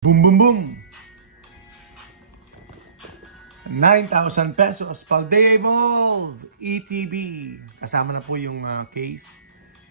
Boom, boom, boom! 9,000 pesos, Palde Evolve ETB. Kasama na po yung case.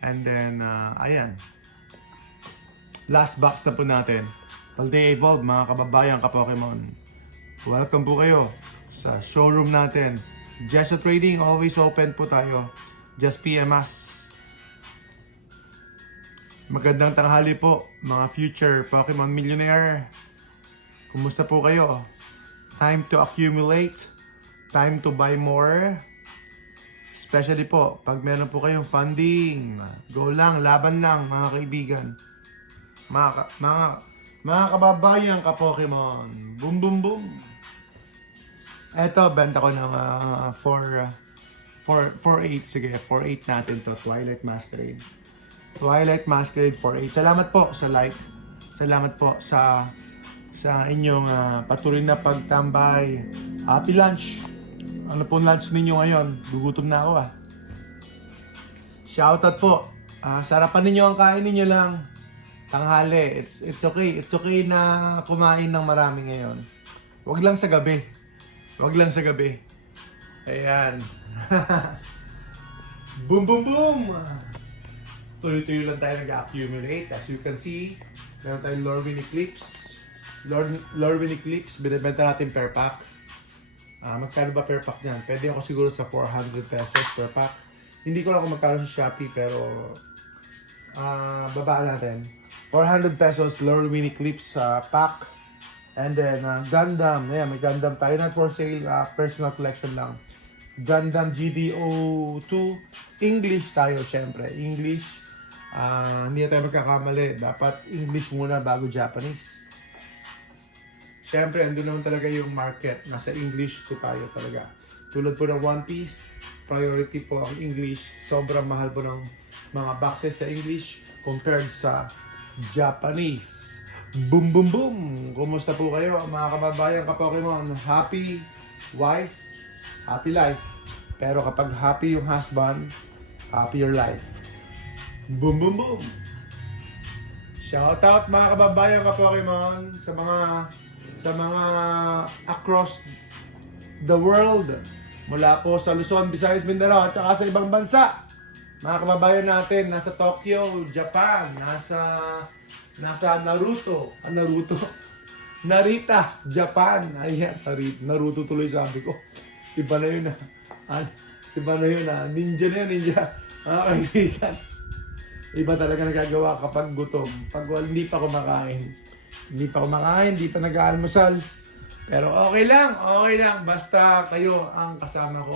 And then, ayan. Last box na po natin. Palde Evolve, mga kababayan, ka-Pokemon. Welcome po kayo sa showroom natin. Jesso Trading, always open po tayo. Just PM us. Magandang tanghali po, mga future Pokemon millionaire. Kumusta po kayo? Time to accumulate, time to buy more. Especially po, pag meron po kayong funding, go lang, laban lang mga kaibigan. Mga kababayan ka-Pokemon. Boom, boom, boom. Eto, benta ko ng 4.8. Sige, 4.8 natin to. Twilight Masquerade. Twilight Masquerade 4.8. Salamat po sa like. Salamat po sa inyong patuloy na pagtambay. Happy lunch. Ano po lunch ninyo ngayon? Gugutom na ako Shoutout po. Sarapan ninyo ang kain ninyo lang. Tanghali. It's okay. It's okay na kumain ng marami ngayon. Huwag lang sa gabi. Huwag lang sa gabi. Ayan. Boom, boom, boom! Tuloy-tuloy lang tayo nag-accumulate. As you can see, meron tayong Lorwyn Eclipse. Lorwyn Eclipse, binibenta natin per pack. Magkano ba per pack niyan? Pwede ako siguro sa 400 pesos per pack. Hindi ko lang kung magkano sa Shopee, pero baba natin. 400 pesos Lorwyn Eclipse pack. And then Gundam. Ayan, may Gundam tayo. Not for sale, personal collection lang. Gundam GBO2. English tayo, syempre. English. Hindi na tayo magkakamali. Dapat English muna bago Japanese. Syempre, andun naman talaga yung market. Nasa English po tayo talaga. Tulad po ng One Piece, priority po ang English. Sobrang mahal po ng mga boxes sa English compared sa Japanese. Boom, boom, boom! Kumusta po kayo, mga kababayan ka-Pokemon? Happy wife, happy life. Pero kapag happy yung husband, happy your life. Boom, boom, boom! Shoutout mga kababayan ka-Pokemon sa mga across the world. Mula po sa Luzon, Visayas, Mindanao at saka sa ibang bansa. Mga kababayan natin, nasa Tokyo, Japan, nasa Narita, Japan. Ayan, Naruto tuloy sabi ko. Iba na yun Ninja na yun, ninja. Mga kaibigan. Iba talaga nagagawa kapag gutom. Pag hindi pa kumakain. Hindi pa nag-aalmusal. Pero okay lang. Basta kayo ang kasama ko.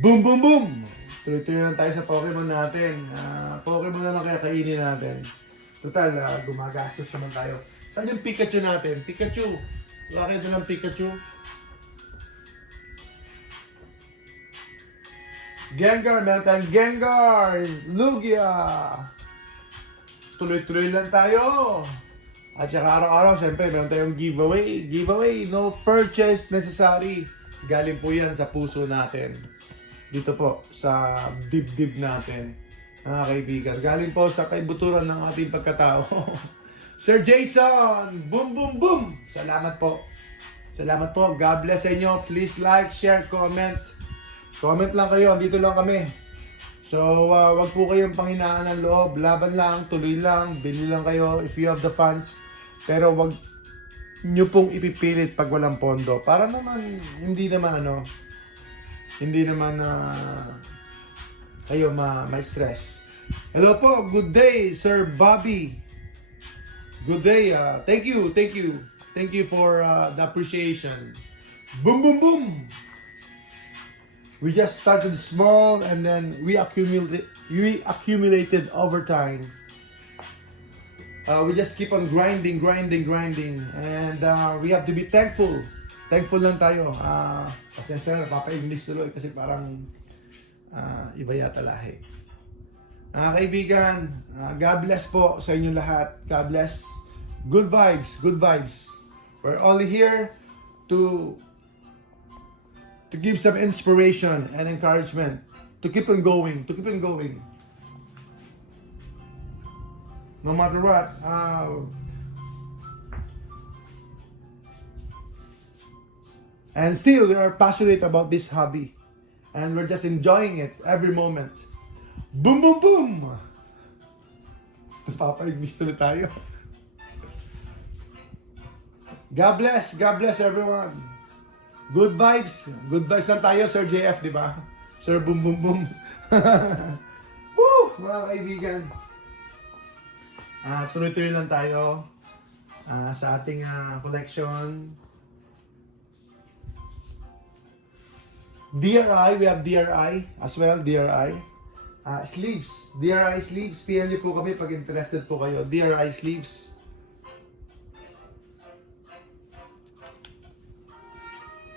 Boom, boom, boom! Tuloy-tuloy lang tayo sa Pokemon natin. Pokemon na lang kaya kainin natin. Total, gumagastos naman tayo. Saan yung Pikachu natin? Pikachu! Bakit ito ng Pikachu? Gengar, meron tayong Gengar! Lugia! Tuloy-tuloy lang tayo! At saka araw-araw, syempre, meron tayong giveaway. Giveaway, no purchase necessary. Galing po yan sa puso natin. Dito po, sa dibdib natin. Mga kaibigan. Galing po sa kaibuturan ng ating pagkatao. Sir Jason! Boom, boom, boom! Salamat po. Salamat po. God bless sa inyo. Please like, share, comment. Comment lang kayo. Dito lang kami. So, wag po kayong panghinaan ng loob. Laban lang, tuloy lang, bili lang kayo if you have the funds. Pero wag nyo pong ipipilit pag walang pondo. Para naman, hindi naman kayo ma-stress. Hello po, good day, Sir Bobby. Good day, thank you. Thank you for the appreciation. Boom, boom, boom! We just started small and then we accumulated over time. We just keep on grinding. And we have to be thankful. Thankful lang tayo. Pasensya na, papa-English tuloy kasi parang iba yata lahi. Kaibigan, God bless po sa inyo lahat. God bless. Good vibes. We're only here to give some inspiration and encouragement to keep on going. No matter what, And still, we are passionate about this hobby. And we're just enjoying it every moment. Boom, boom, boom! Napapa-English tuloy tayo. God bless everyone. Good vibes lang tayo, Sir JF, di ba? Sir Boom Boom Boom. Woo! Mga kaibigan. Tuloy-tuloy lang tayo sa ating collection. DRI, we have DRI as well, DRI. Sleeves, DRI sleeves. PM niyo po kami pag interested po kayo. DRI sleeves.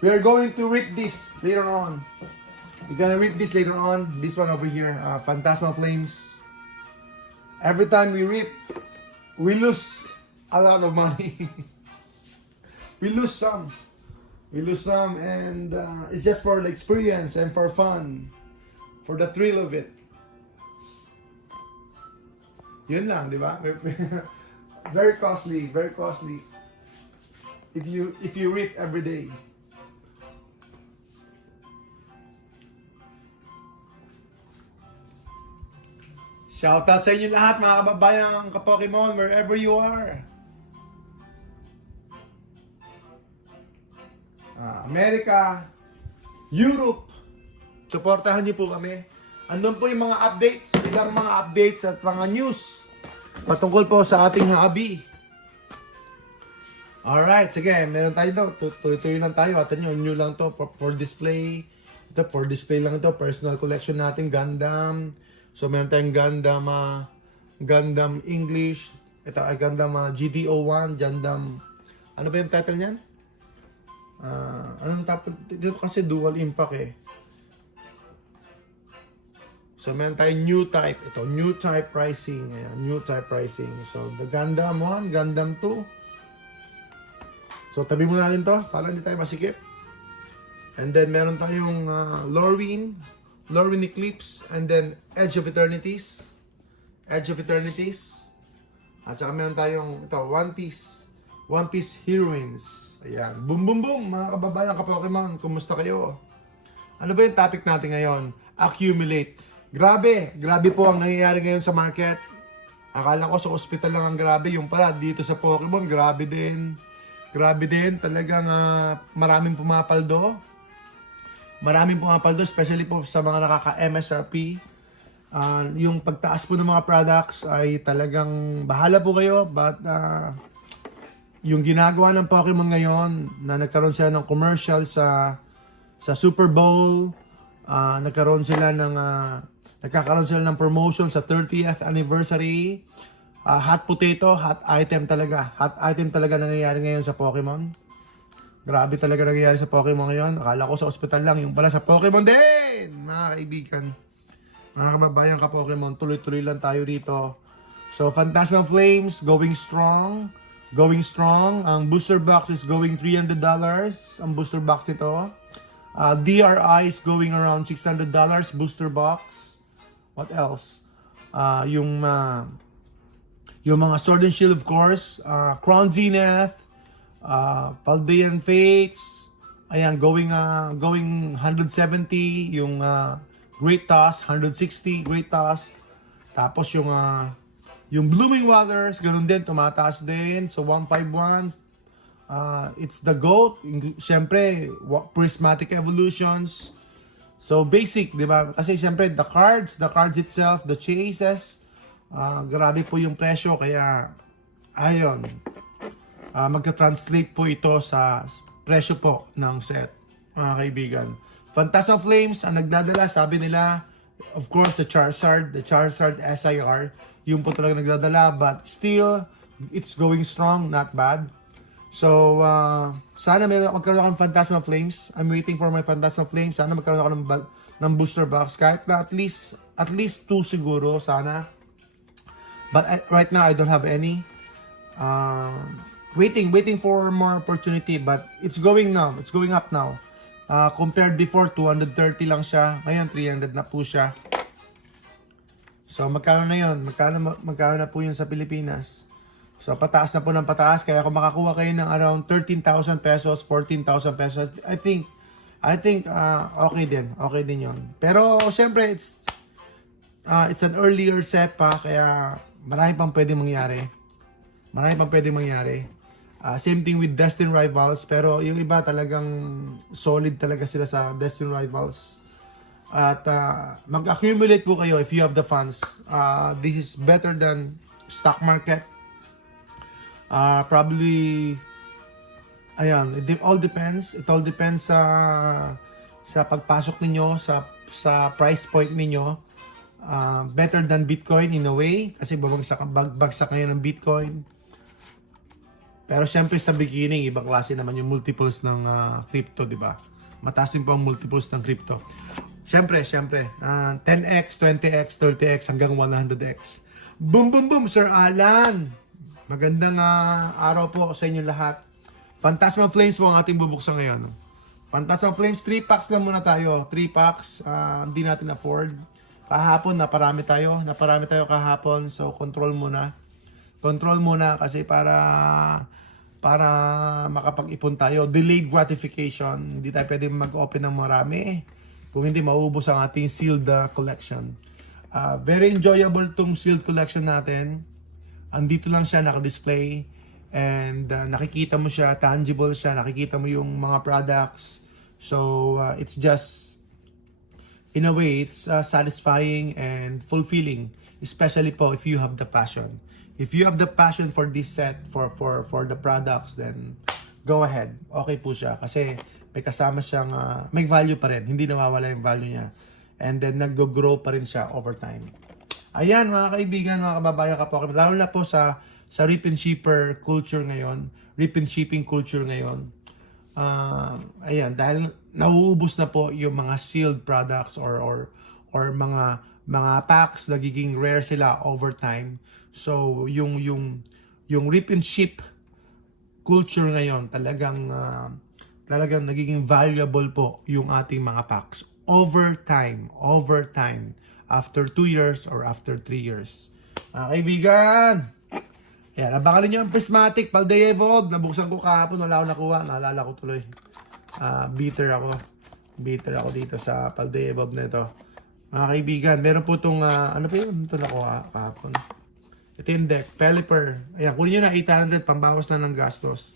We are going to rip this later on. We're gonna rip this later on. This one over here, Phantasma Flames. Every time we rip, we lose a lot of money. We lose some. And it's just for the experience and for fun. For the thrill of it. Yun lang, di ba? Very costly. If you rip every day. Shoutout sa inyo lahat, mga kababayang ka-Pokemon, wherever you are. America, Europe. Suportahan niyo po kami. Andun po yung mga updates, ilang mga updates at mga news patungkol po sa ating hobby. Alright, sige, meron tayo daw. Tuloy-tuloy lang tayo. At nyo, new lang to for display. Ito, for display lang ito. Personal collection natin, Gundam. So, meron tayong Gundam English. Ito ay Gundam GTO1, Gundam. Ano ba yung title niyan? Anong tapos? Dito kasi dual impact eh. So, meron tayong new type. Ito, new type pricing. Ayan, new type pricing. So, the Gundam 1, Gundam 2. So, tabi mo natin to para hindi tayo masikip. And then, meron tayong Lorwyn Eclipse, and then Edge of Eternities. At saka meron tayong ito, One Piece Heroines. Ayan. Boom, boom, boom, mga kababayan ka-Pokemon. Kumusta kayo? Ano ba yung topic natin ngayon? Accumulate. Grabe po ang nangyayari ngayon sa market. Akala ko sa ospital lang ang grabe. Yung pala, dito sa Pokemon, grabe din. Talagang maraming pumapaldo. Especially po sa mga nakaka-MSRP. Yung pagtaas po ng mga products ay talagang bahala po kayo. But yung ginagawa ng Pokemon ngayon na nagkaroon sila ng commercial sa Super Bowl, nagkakaroon sila ng promotion sa 30th anniversary. Hot potato, hot item talaga nangyayari ngayon sa Pokemon. Grabe talaga nangyayari sa Pokemon ngayon. Akala ko sa ospital lang, yung pala sa Pokemon din! Mga kaibigan, mga kababayan ka-Pokemon, tuloy-tuloy lang tayo rito. So, Phantasma Flames, going strong. Ang booster box is going $300. Ang booster box nito. DRI is going around $600 booster box. What else? Yung mga Sword and Shield, of course. Crown Zenith. Paldean Fates. Ayan, going 170. Yung Great Tusk, 160 Great Tusk. Tapos yung Blooming Waters, ganun din, tumataas din. So 151. It's the GOAT. Siyempre, Prismatic Evolutions. So basic, di ba? Kasi siyempre, the cards itself, the chases, grabe po yung presyo. Kaya, ayon. Magka-translate po ito sa presyo po ng set, mga kaibigan. Phantasma Flames, ang nagdadala, sabi nila, of course, the Charizard SIR, yung po talaga nagdadala, but still, it's going strong, not bad. So, sana magkaroon ako ng Phantasma Flames. I'm waiting for my Phantasma Flames. Sana magkaroon ako ng booster box, kahit na at least 2 siguro, sana. But right now, I don't have any. Waiting for more opportunity, but it's going up now. Compared before, 230 lang siya. Ngayon, 300 na po siya. So, magkano na yun? Magkano na po yun sa Pilipinas? So pataas na po ng pataas, kaya kung makakuha kayo ng around 13,000 pesos, 14,000 pesos, I think okay din 'yon. Pero syempre it's an earlier set pa, kaya marami pang pwedeng mangyari. Same thing with Destined Rivals, pero yung iba talagang solid talaga sila sa Destined Rivals. At mag-accumulate po kayo if you have the funds. This is better than stock market. Probably, ayan, it all depends. It all depends sa pagpasok ninyo, sa price point ninyo. Better than Bitcoin in a way, kasi bagsak ngayon ng Bitcoin. Pero syempre sa beginning, ibang klase naman yung multiples ng crypto, di ba? Mataas din po ang multiples ng crypto. Syempre, 10x, 20x, 30x, hanggang 100x. Boom, boom, boom, Sir Alan! Magandang araw po sa inyo lahat. Phantasma Flames po ang ating bubuksan ngayon. Phantasma Flames, 3 packs lang muna tayo. 3 packs, hindi natin afford. Kahapon, naparami tayo kahapon. So, control muna kasi para makapag-ipon tayo. Delayed gratification. Hindi tayo pwede mag-open ng marami. Kung hindi, mauubos ang ating sealed collection. Very enjoyable tong sealed collection natin. Andito lang siya, naka-display. And nakikita mo siya, tangible siya. Nakikita mo yung mga products. So, it's just, in a way, it's satisfying and fulfilling. Especially po if you have the passion. If you have the passion for this set, for the products, then go ahead. Okay po siya. Kasi may kasama siyang, may value pa rin. Hindi nawawala yung value niya. And then nag-grow pa rin siya over time. Ayan mga kaibigan, mga kababayan ka po. Lalo na po sa rip and shipper culture ngayon. Rip and shipping culture ngayon. Ayan, dahil nauubos na po yung mga sealed products or mga packs, nagiging rare sila over time. So, yung rip and ship culture ngayon, talagang nagiging valuable po yung ating mga packs over time, after 2 years or after 3 years. Kaibigan, yan, abangan nyo yung Prismatic Paldea Evolved. Nabuksan ko kahapon, wala ako nakuha, naalala ko tuloy. Bitter ako dito sa Paldea Evolved na ito. Mga kaibigan, meron po itong, ano po yun? Ito nakuha kahapon. Ito yung deck, Pelipper. Ayan, kunin nyo na 800, pambawas na ng gastos.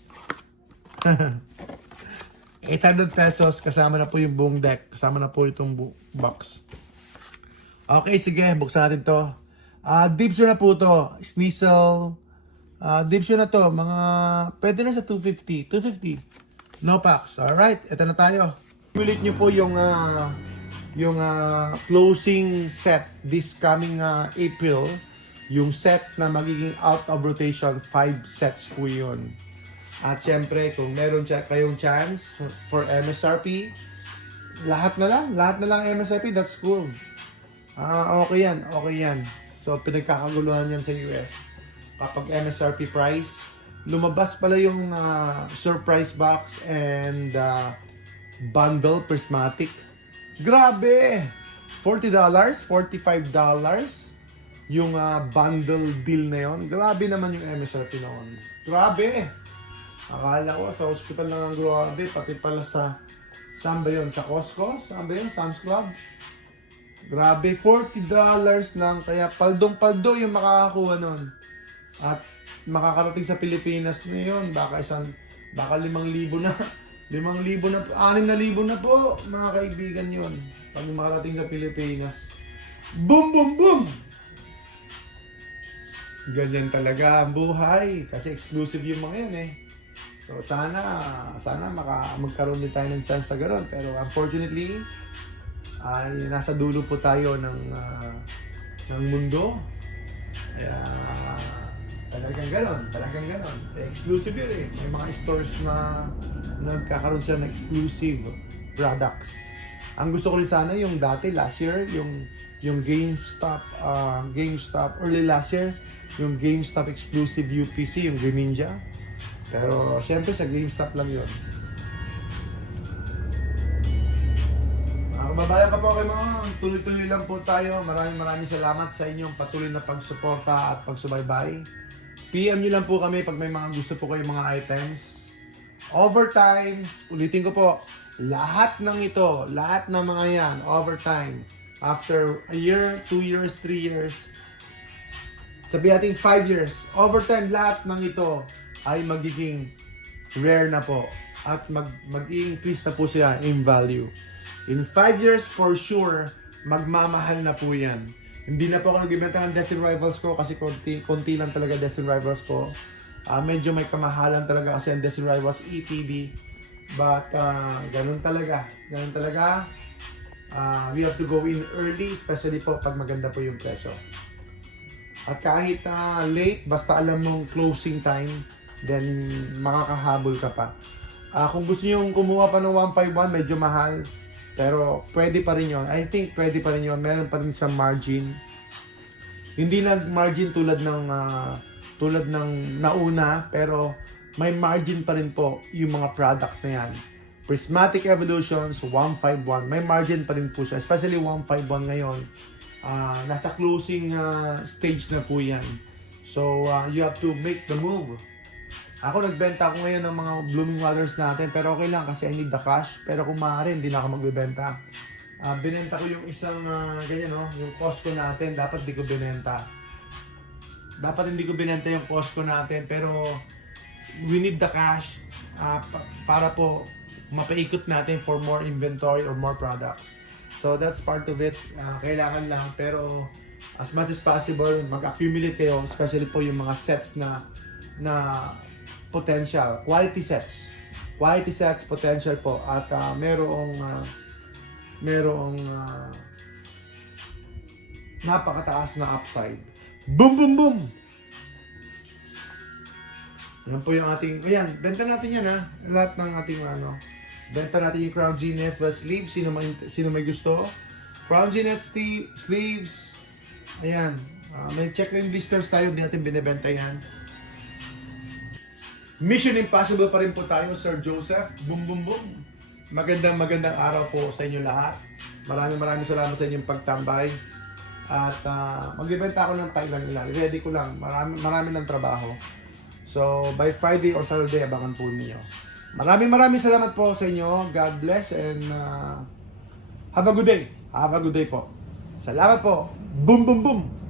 800 pesos, kasama na po yung buong deck. Kasama na po itong box. Okay, sige, buksan natin to. Dipsyo na po to. Sneasel. Dipsyo na to. Mga, pwede na sa 250. 250. No packs. Alright, ito na tayo. Ulit nyo po yung closing set this coming April. Yung set na magiging out of rotation, 5 sets po yun. At syempre, kung meron kayong chance for MSRP, lahat na lang MSRP, that's cool. Okay yan. So, pinagkakaguluhan yan sa US. Kapag MSRP price, lumabas pala yung surprise box and bundle Prismatic. Grabe! $40, $45 yung bundle deal na yon. Grabe naman yung MSRP noon. Grabe! Akala ko sa hospital lang ang grabe, pati pala saan ba yun? Sa Costco? Saan ba yun? Sam's Club? Grabe, $40 lang. Kaya paldong-paldo yung makakakuha nun. At makakarating sa Pilipinas na yun. Baka 5,000 na. 5,000 na po. 6,000 na po, mga kaibigan yun. Pag makarating sa Pilipinas. Boom, boom, boom! Ganyan talaga ang buhay. Kasi exclusive yung mga yun eh. So sana magkaroon din tayo ng chance sa gano'n. Pero unfortunately, ay nasa dulo po tayo ng mundo. Kaya talagang gano'n. Exclusive yun eh. May mga stores na nagkakaroon sila ng exclusive products. Ang gusto ko rin sana yung dati last year, yung GameStop early last year, yung GameStop exclusive UPC, yung Greninja. Pero syempre sa GameStop lang yun. Kababayan ka po kayo mga, tuloy-tuloy lang po tayo. Maraming salamat sa inyong patuloy na pagsuporta at pagsubaybay. PM nyo lang po kami pag may mga gusto po kayong mga items. Overtime, ulitin ko po, lahat ng ito, lahat ng mga yan, overtime. After a year, 2 years, 3 years, sabihin natin 5 years, overtime lahat ng ito ay magiging rare na po. At mag-i-increase na po sila in value. In 5 years, for sure, magmamahal na po yan. Hindi na po ako nagbibenta ng Destin Rivals ko kasi konti lang talaga Destin Rivals ko. Medyo may kamahalan talaga kasi ang Destin Rivals ETB. But ganun talaga. Ganun talaga. We have to go in early, especially po pag maganda po yung presyo. At kahit late, basta alam mong closing time, then makakahabol ka pa. Kung gusto nyo kumuha pa ng 151, medyo mahal. Pero pwede pa rin yun. I think pwede pa rin yun. Meron pa rin siyang margin. Hindi nag-margin tulad ng nauna, pero may margin pa rin po yung mga products na yan. Prismatic Evolutions, 151, may margin pa rin po siya. Especially 151 ngayon. Nasa closing stage na po yan. So, you have to make the move. Ako nagbenta ako ngayon ng mga Blooming Waters natin, pero okay lang kasi I need the cash. Pero kung maaari, hindi na ako magbebenta. Binenta ko yung isang ganyan, no? Yung Costco natin, dapat hindi ko binenta. Dapat hindi ko binenta yung Costco natin, pero we need the cash para po mapaikot natin for more inventory or more products. So that's part of it. Kailangan lang, pero as much as possible, mag-accumulate kayo, especially po yung mga sets na potential, quality sets, potential po, at merong napakataas na upside. Boom, boom, boom! Yan po yung ating, ayan, benta natin yan lahat ng ating benta natin yung Crown G-Net sleeves, sino may gusto. Crown G-Net sleeves, ayan, may checkline blisters tayo, hindi natin binibenta yan. Mission Impossible pa rin po tayo, Sir Joseph. Boom, boom, boom. Magandang araw po sa inyo lahat. Maraming salamat sa inyong pagtambay. At magbibenta ako ng Thailand nila. Ready ko lang. Marami ng trabaho. So, by Friday or Saturday, abangan po niyo. Maraming salamat po sa inyo. God bless and have a good day. Have a good day po. Salamat po. Boom, boom, boom.